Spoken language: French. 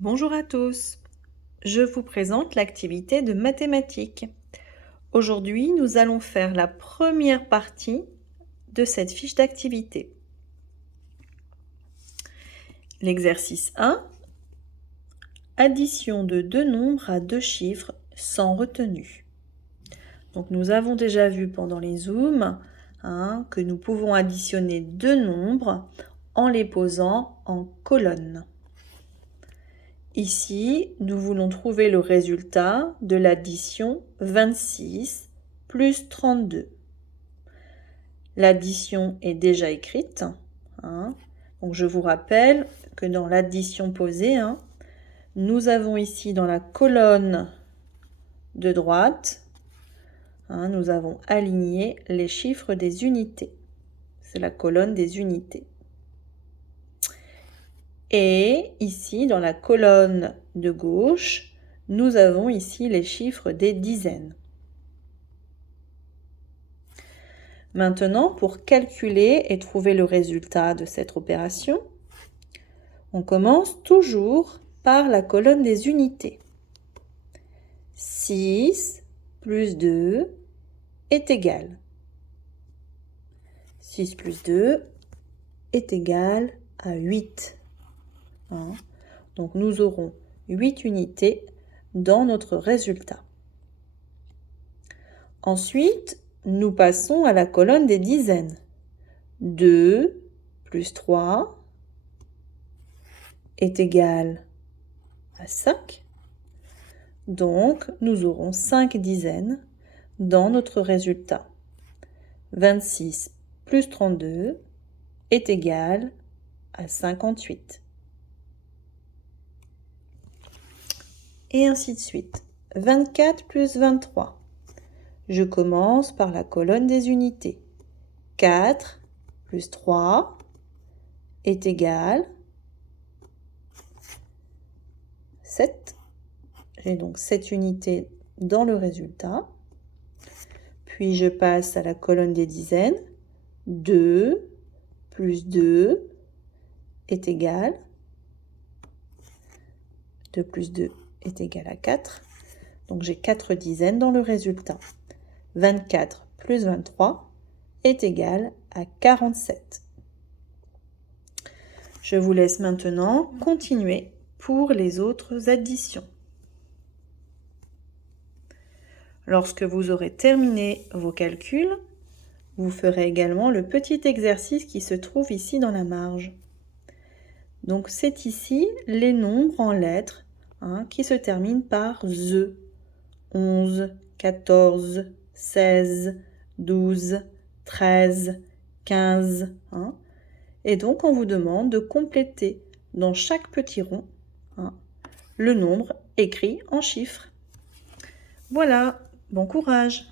Bonjour à tous, je vous présente l'activité de mathématiques. Aujourd'hui, nous allons faire la première partie de cette fiche d'activité. L'exercice 1, addition de deux nombres à deux chiffres sans retenue. Donc nous avons déjà vu pendant les zooms que nous pouvons additionner deux nombres en les posant en colonne. Ici, nous voulons trouver le résultat de l'addition 26 plus 32. L'addition est déjà écrite. Donc je vous rappelle que dans l'addition posée, nous avons ici dans la colonne de droite, nous avons aligné les chiffres des unités. C'est la colonne des unités. Et ici, dans la colonne de gauche, nous avons ici les chiffres des dizaines. Maintenant, pour calculer et trouver le résultat de cette opération, on commence toujours par la colonne des unités. 6 plus 2 est égal. 6 plus 2 est égal à 8. Donc nous aurons 8 unités dans notre résultat. Ensuite, nous passons à la colonne des dizaines. 2 plus 3 est égal à 5. Donc, nous aurons 5 dizaines dans notre résultat. 26 plus 32 est égal à 58. Et ainsi de suite. 24 plus 23. Je commence par la colonne des unités. 4 plus 3 est égal à 7. J'ai donc 7 unités dans le résultat. Puis je passe à la colonne des dizaines. 2 plus 2 est égal. 2 plus 2 est égal à 4. Donc j'ai 4 dizaines dans le résultat. 24 plus 23 est égal à 47. Je vous laisse maintenant continuer pour les autres additions. Lorsque vous aurez terminé vos calculs, vous ferez également le petit exercice qui se trouve ici dans la marge. Donc c'est ici les nombres en lettres qui se terminent par ZE. 11, 14, 16, 12, 13, 15. Et donc on vous demande de compléter dans chaque petit rond le nombre écrit en chiffres. Voilà, bon courage!